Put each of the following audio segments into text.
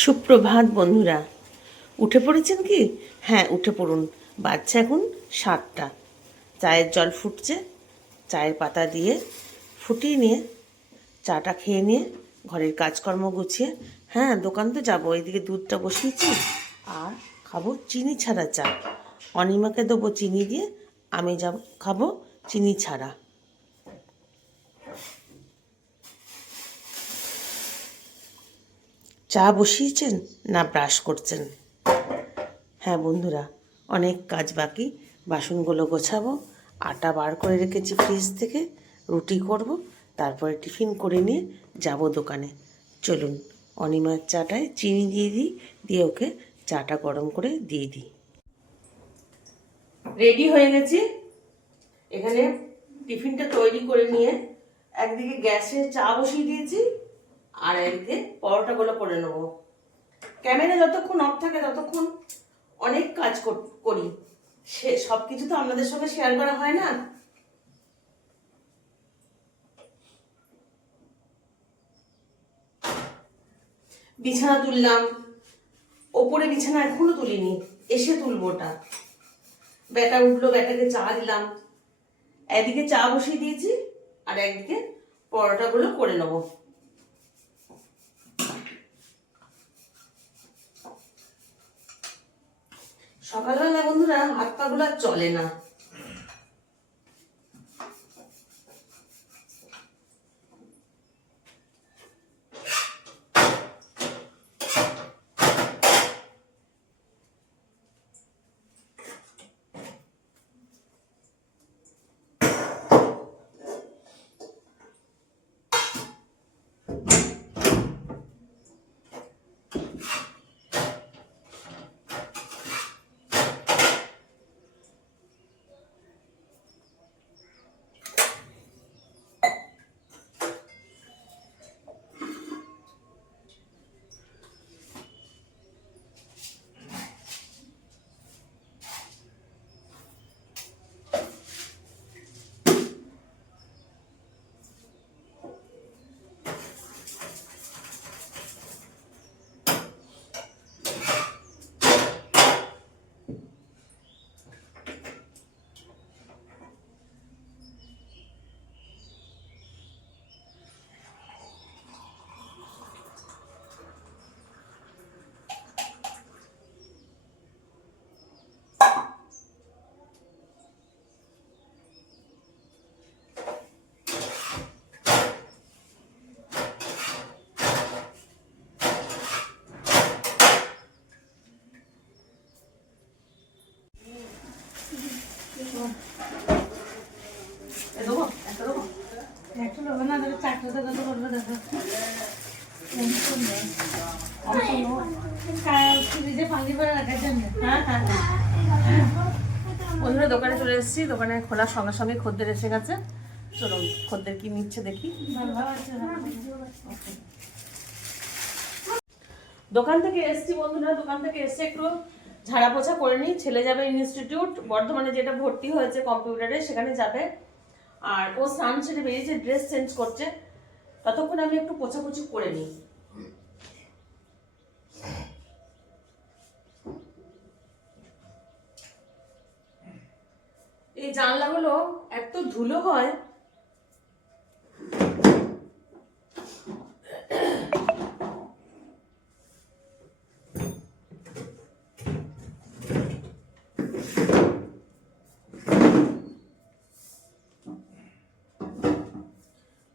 সুপ্রভাত বন্ধুরা, উঠে পড়েছেন কি? হ্যাঁ, উঠে পড়ুন। বাজছে এখন 7টা। চায়ের জল ফুটছে, চায়ের পাতা দিয়ে ফুটিয়ে নিয়ে চাটা খেয়ে নিয়ে ঘরের কাজকর্ম গুছিয়ে, হ্যাঁ দোকান তো যাবো, এইদিকে দুধটা বসিয়েছি আর খাবো চিনি ছাড়া চা। অনিমাকে দেবো চিনি দিয়ে, আমি খাবো চিনি ছাড়া। চা বসিয়েছেন না ব্রাশ করছেন? হ্যাঁ বন্ধুরা, অনেক কাজ বাকি। বাসনগুলো গোছাবো, আটা বার করে রেখেছি ফ্রিজ থেকে, রুটি করব, তারপরে টিফিন করে নিয়ে যাব দোকানে। চলুন অনিমার চাটায় চিনি দিয়ে দিই, দিয়ে ওকে চাটা গরম করে দিয়ে দিই। রেডি হয়ে গেছি। এখানে টিফিনটা তৈরি করে নিয়ে একদিকে গ্যাসে চা বসিয়ে দিয়েছি আর একদিকে পরোটাগুলো করে নেবো। ক্যামেরা যতক্ষণ অফ থাকে ততক্ষণ অনেক কাজ করি, সে সব কিছু তো আপনাদের সঙ্গে শেয়ার করা হয় না। বিছানা তুললাম, ওপরে বিছানা এখনো তুলিনি, এসে তুলবো ওটা। বেটা উঠলো, বেটাকে চা দিলাম, একদিকে চা বসিয়ে দিয়েছি আর একদিকে পরোটাগুলো করে নেবো। সকালবেলা বন্ধুরা হাত পা গুলো চলে না। বন্ধুরা দোকানে চলে এসেছি, দোকানে খোলার সঙ্গে সঙ্গে খদ্দের এসে গেছে। চলুন খদ্দের কি নিচ্ছে দেখি। দোকান থেকে এসেছি বন্ধুরা, দোকান থেকে এসে একটু ঝাড়া পোছা করে নিই। ছেলে যাবে ইনস্টিটিউট, বর্ধমানে যেটা ভর্তি হয়েছে কম্পিউটারে, সেখানে যাবে। আর ও স্নান সেরে বেরিয়েছে, ড্রেস চেঞ্জ করছে, ততক্ষণ আমি একটু পোছাপুছি করে নিই। এই জানলাগুলো এত ধুলো হয়,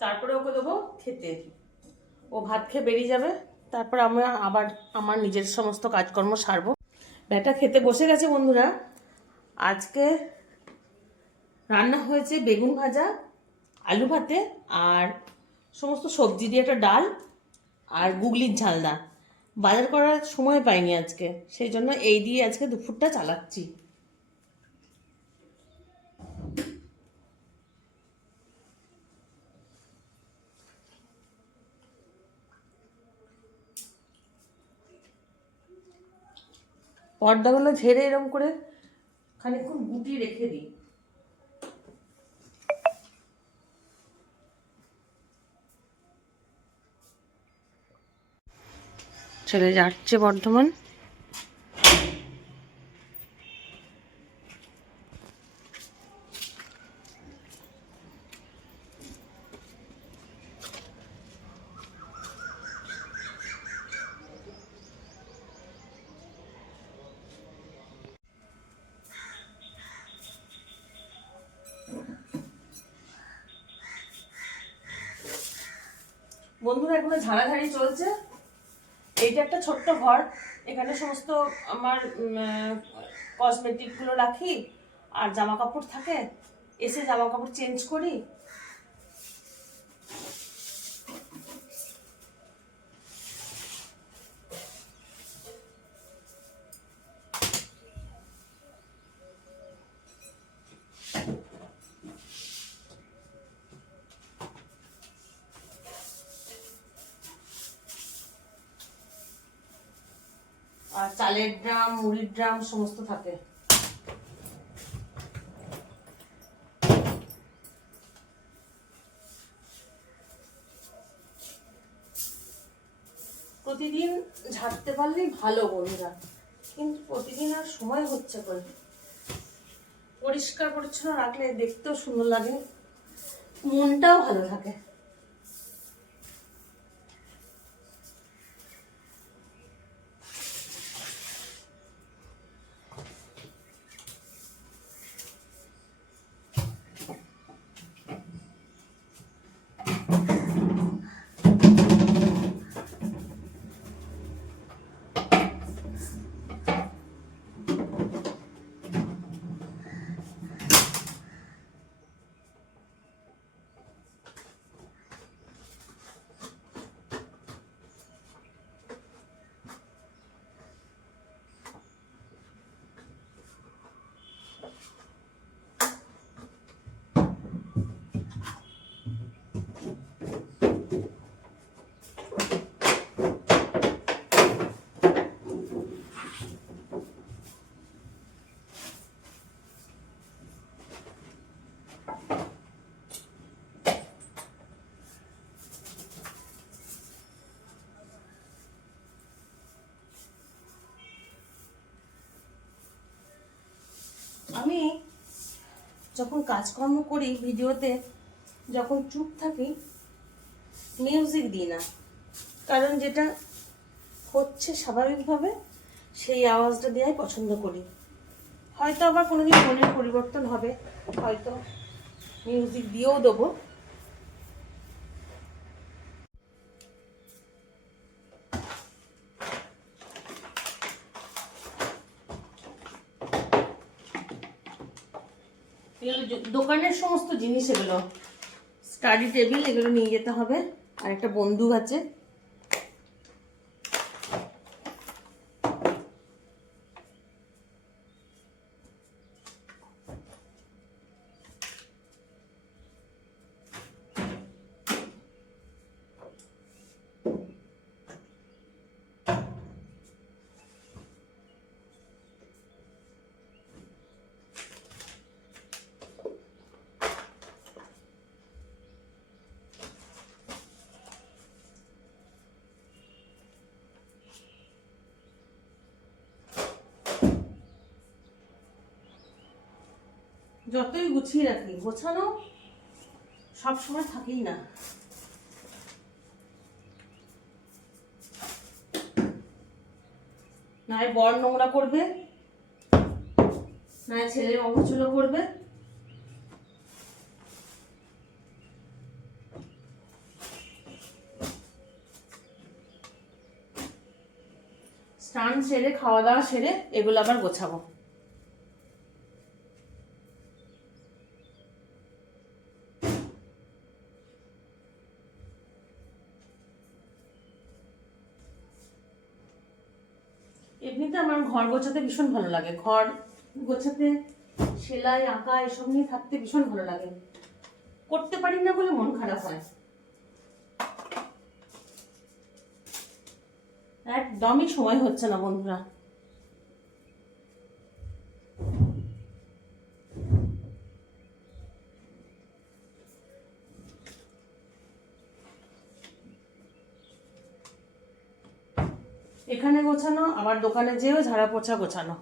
তারপরে ওকে দেবো খেতে। ও ভাত খেয়ে বেরিয়ে যাবে, তারপর আমি আবার আমার নিজের সমস্ত কাজকর্ম সারবো। ব্যাটা খেতে বসে গেছে বন্ধুরা। আজকে রান্না হয়েছে বেগুন ভাজা, আলু ভাতে আর সমস্ত সবজি দিয়ে একটা ডাল আর গুগলির ঝালদা। বাজার করার সময় পাইনি আজকে, সেই জন্য এই দিয়ে আজকে দুপুরটা চালাচ্ছি। পর্দাগুলো ঝেড়ে এরকম করে খানিকক্ষণ গুটিয়ে রেখে দিই। ছেলে যাচ্ছে বর্ধমান। বন্ধুরা এখনো ঝাড়াঝাড়ি চলছে। এইটা একটা ছোট্ট ঘর, এখানে সমস্ত আমার কসমেটিকগুলো রাখি আর জামা কাপড় থাকে, এসে জামা কাপড় চেঞ্জ করি। আর চালের ড্রাম, মুড়ির ড্রাম সমস্ত থাকে। প্রতিদিন ঝাড়তে পারলেই ভালো বন্ধুরা, কিন্তু প্রতিদিন আর সময় হচ্ছে করে। পরিষ্কার পরিচ্ছন্ন রাখলে দেখতেও সুন্দর লাগে, মনটাও ভালো থাকে। আমি যখন কাজকর্ম করি ভিডিওতে, যখন চুপ থাকি মিউজিক দিই না, কারণ যেটা হচ্ছে স্বাভাবিকভাবে সেই আওয়াজটা দেওয়াই পছন্দ করি। হয়তো আবার কোনোদিন মনের পরিবর্তন হবে, হয়তো মিউজিক দিয়েও দেবো। দোকানের সমস্ত জিনিস, এগুলো স্টাডি টেবিল, এগুলো নিয়ে যেতে হবে। আর একটা বন্দুক আছে। যতই গুছিয়ে রাখি, গোছানো সবসময় থাকেই না। নয় বর নোংরা করবে, নয় ছেলের অবচুলো করবে। স্নান সেরে, খাওয়া দাওয়া সেরে এগুলো আবার গোছাবো। এমনিতে আমার ঘর গোছাতে ভীষণ ভালো লাগে। ঘর গোছাতে, সেলাই, আঁকা এসব নিয়ে থাকতে ভীষণ ভালো লাগে। করতে পারি না বলে মন খারাপ হয়। একদমই সময় হচ্ছে না বন্ধুরা। এখানে গোছানো, আবার দোকানে যেয়েও ঝাড়া পোছা গোছানো।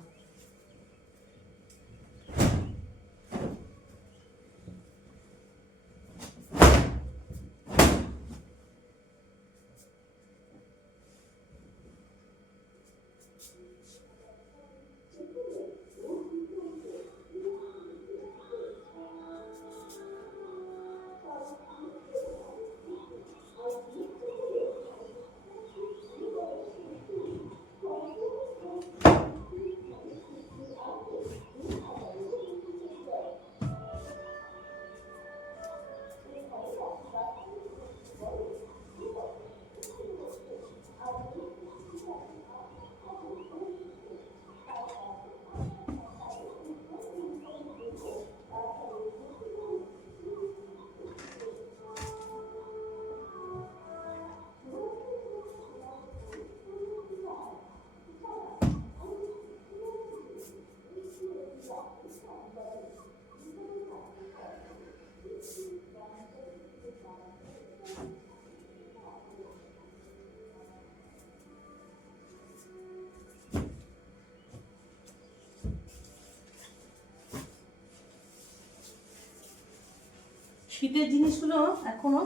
শীতের জিনিসগুলো এখনো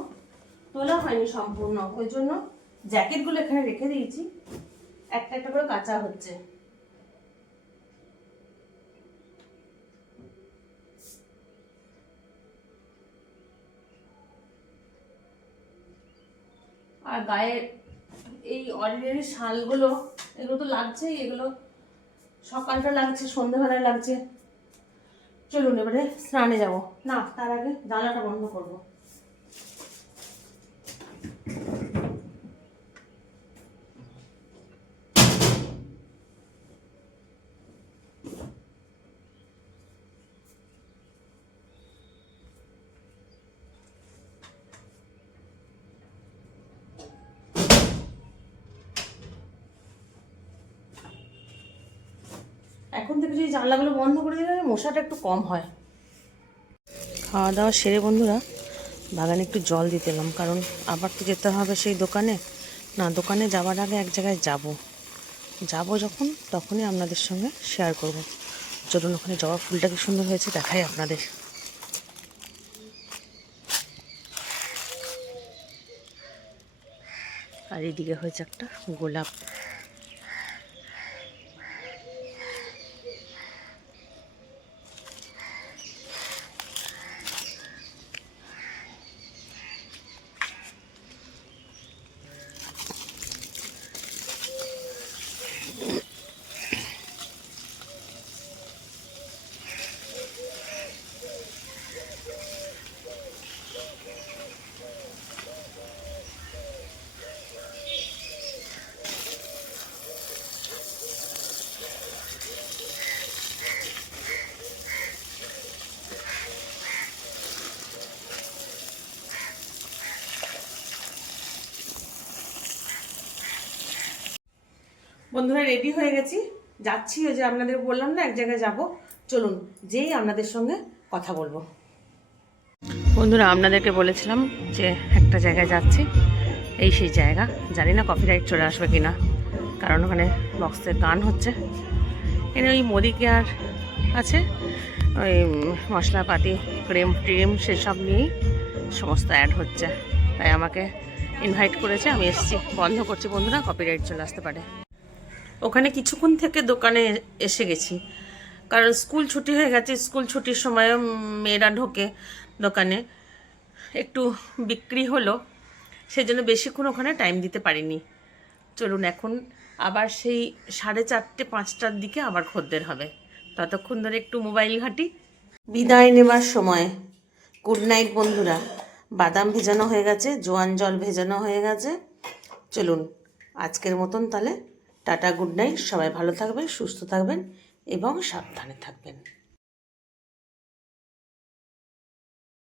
তোলা হয়নি সম্পূর্ণ, ওই জন্য জ্যাকেটগুলো এখানে রেখে দিয়েছি, একটা একটা করে কাচা হচ্ছে। আর গায়ে এই অর্ডিনারি শালগুলো, এগুলো তো লাগছেই, এগুলো সকালটা লাগছে, সন্ধ্যাবেলায় লাগছে। চলুন এবারে স্নানে যাব। না, তার আগে জানলাটা বন্ধ করব। এখন থেকে যদি জানলাগুলো বন্ধ করে দিলে মশাটা একটু কম হয়। খাওয়া দাওয়া সেরে বন্ধুরা বাগানে একটু জল দিতে এলাম, কারণ আবার তো যেতে হবে সেই দোকানে। না, দোকানে যাওয়ার আগে এক জায়গায় যাব যখন, তখনই আপনাদের সঙ্গে শেয়ার করব। চলুন ওখানে জবা ফুলটা কি সুন্দর হয়েছে দেখাই আপনাদের। আর এদিকে হয়েছে একটা গোলাপ। বন্ধুরা রেডি হয়ে গেছি, যাচ্ছি। ওই যে আপনাদের বললাম না এক জায়গায় যাব, চলুন যেই আপনাদের সঙ্গে কথা বলবো। বন্ধুরা আপনাদেরকে বলেছিলাম যে একটা জায়গায় যাচ্ছি, এই সেই জায়গা। জানি না কপিরাইট চলে আসবে কিনা, কারণ ওখানে বক্সে গান হচ্ছে। এখানে ওই মুদি কেয়ার আছে, ওই মশলাপাতি, ক্রিম ট্রিম সেসব নিয়েই সমস্ত অ্যাড হচ্ছে, তাই আমাকে ইনভাইট করেছে। আমি এসেছি, বন্ধ করছি বন্ধুরা, কপিরাইট চলে আসতে পারে। ওখানে কিছুক্ষণ থেকে দোকানে এসে গেছি, কারণ স্কুল ছুটি হয়ে গেছে। স্কুল ছুটির সময় মেয়েরা ঢোকে দোকানে, একটু বিক্রি হলো, সেজন্য বেশিক্ষণ ওখানে টাইম দিতে পারিনি। চলুন এখন আবার সেই 4:30 5টার দিকে আবার খদ্দের হবে, ততক্ষণ ধরে একটু মোবাইল ঘাঁটি। বিদায় নেবার সময় গুড নাইট বন্ধুরা। বাদাম ভেজানো হয়ে গেছে, জোয়ান জল ভেজানো হয়ে গেছে। চলুন আজকের মতন তাহলে টাটা, গুড নাইট। সবাই ভালো থাকবেন, সুস্থ থাকবেন এবং সাবধানে থাকবেন।